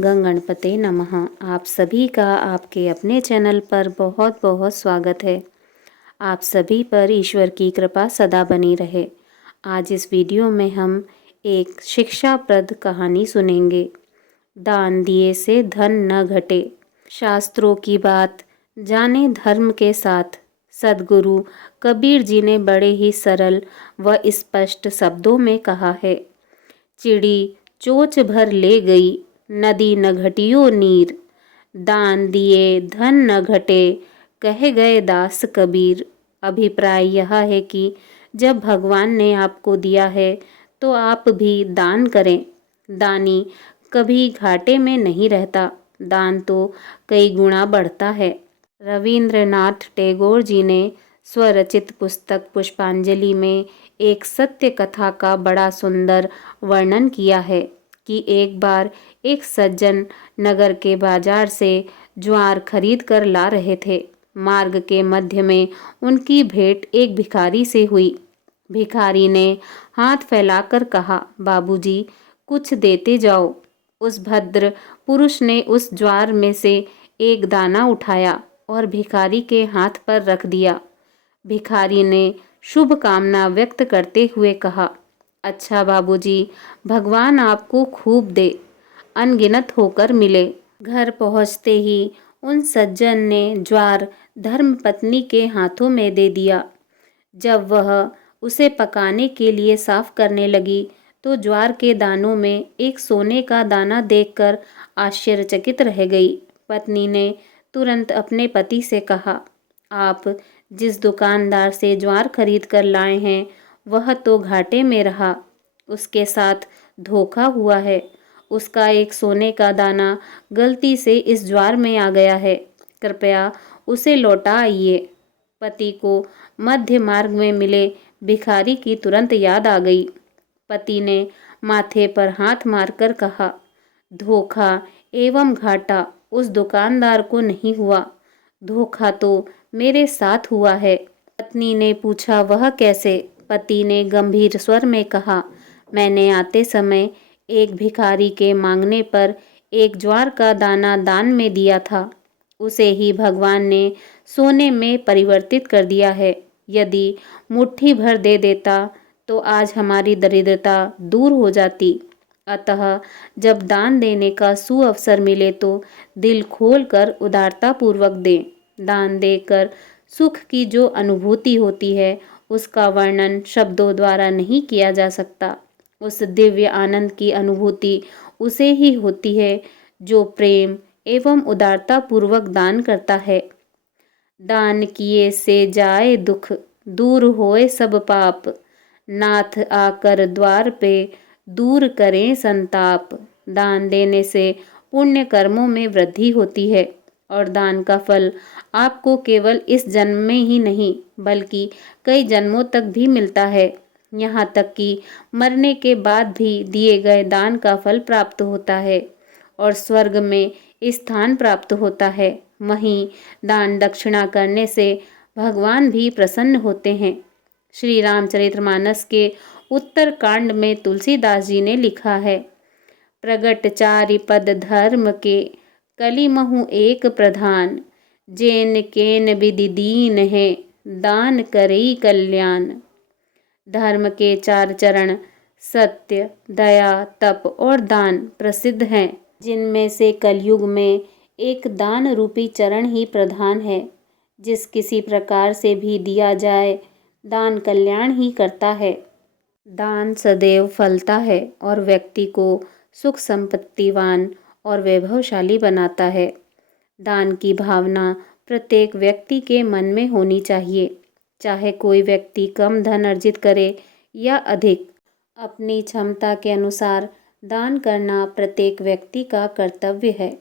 गं गणपते नमः। आप सभी का आपके अपने चैनल पर बहुत बहुत स्वागत है। आप सभी पर ईश्वर की कृपा सदा बनी रहे। आज इस वीडियो में हम एक शिक्षाप्रद कहानी सुनेंगे। दान दिए से धन न घटे। शास्त्रों की बात जाने धर्म के साथ सद्गुरु कबीर जी ने बड़े ही सरल व स्पष्ट शब्दों में कहा है। चिड़ी चोच भर ले गई, नदी न घटियो नीर। दान दिए धन न घटे, कह गए दास कबीर। अभिप्राय यह है कि जब भगवान ने आपको दिया है तो आप भी दान करें। दानी कभी घाटे में नहीं रहता, दान तो कई गुना बढ़ता है। रविंद्रनाथ टैगोर जी ने स्वरचित पुस्तक पुष्पांजलि में एक सत्य कथा का बड़ा सुंदर वर्णन किया है कि एक बार एक सज्जन नगर के बाजार से ज्वार खरीद कर ला रहे थे। मार्ग के मध्य में उनकी भेंट एक भिखारी से हुई। भिखारी ने हाथ फैलाकर कहा, बाबूजी कुछ देते जाओ। उस भद्र पुरुष ने उस ज्वार में से एक दाना उठाया और भिखारी के हाथ पर रख दिया। भिखारी ने शुभ कामना व्यक्त करते हुए कहा, अच्छा बाबूजी, भगवान आपको खूब दे, अनगिनत होकर मिले। घर पहुंचते ही उन सज्जन ने ज्वार धर्मपत्नी के हाथों में दे दिया। जब वह उसे पकाने के लिए साफ करने लगी तो ज्वार के दानों में एक सोने का दाना देखकर आश्चर्यचकित रह गई। पत्नी ने तुरंत अपने पति से कहा, आप जिस दुकानदार से ज्वार खरीद कर लाए हैं वह तो घाटे में रहा, उसके साथ धोखा हुआ है। उसका एक सोने का दाना गलती से इस ज्वार में आ गया है, कृपया उसे लौटा आइए। पति को मध्य मार्ग में मिले भिखारी की तुरंत याद आ गई। पति ने माथे पर हाथ मारकर कहा, धोखा एवं घाटा उस दुकानदार को नहीं हुआ, धोखा तो मेरे साथ हुआ है। पत्नी ने पूछा, वह कैसे? पति ने गंभीर स्वर में कहा, मैंने आते समय एक भिखारी के मांगने पर एक ज्वार का दाना दान में दिया था, उसे ही भगवान ने सोने में परिवर्तित कर दिया है। यदि मुट्ठी भर दे देता तो आज हमारी दरिद्रता दूर हो जाती। अतः जब दान देने का सुअवसर मिले तो दिल खोलकर उदारतापूर्वक दें। दान देकर सुख की जो अनुभूति होती है उसका वर्णन शब्दों द्वारा नहीं किया जा सकता। उस दिव्य आनंद की अनुभूति उसे ही होती है जो प्रेम एवं उदारता पूर्वक दान करता है। दान किए से जाए दुख, दूर होए सब पाप। नाथ आकर द्वार पे, दूर करें संताप। दान देने से पुण्य कर्मों में वृद्धि होती है और दान का फल आपको केवल इस जन्म में ही नहीं बल्कि कई जन्मों तक भी मिलता है। यहाँ तक कि मरने के बाद भी दिए गए दान का फल प्राप्त होता है और स्वर्ग में स्थान प्राप्त होता है। वहीं दान दक्षिणा करने से भगवान भी प्रसन्न होते हैं। श्री रामचरितमानस के उत्तर कांड में तुलसीदास जी ने लिखा है, प्रगट चारि पद धर्म के, कली महु एक प्रधान। जेन केन विधि दीन है, दान करई कल्याण। धर्म के 4 चरण सत्य, दया, तप और दान प्रसिद्ध हैं, जिनमें से कलयुग में एक दान रूपी चरण ही प्रधान है। जिस किसी प्रकार से भी दिया जाए, दान कल्याण ही करता है। दान सदैव फलता है और व्यक्ति को सुख संपत्तिवान और वैभवशाली बनाता है। दान की भावना प्रत्येक व्यक्ति के मन में होनी चाहिए, चाहे कोई व्यक्ति कम धन अर्जित करे या अधिक। अपनी क्षमता के अनुसार दान करना प्रत्येक व्यक्ति का कर्तव्य है।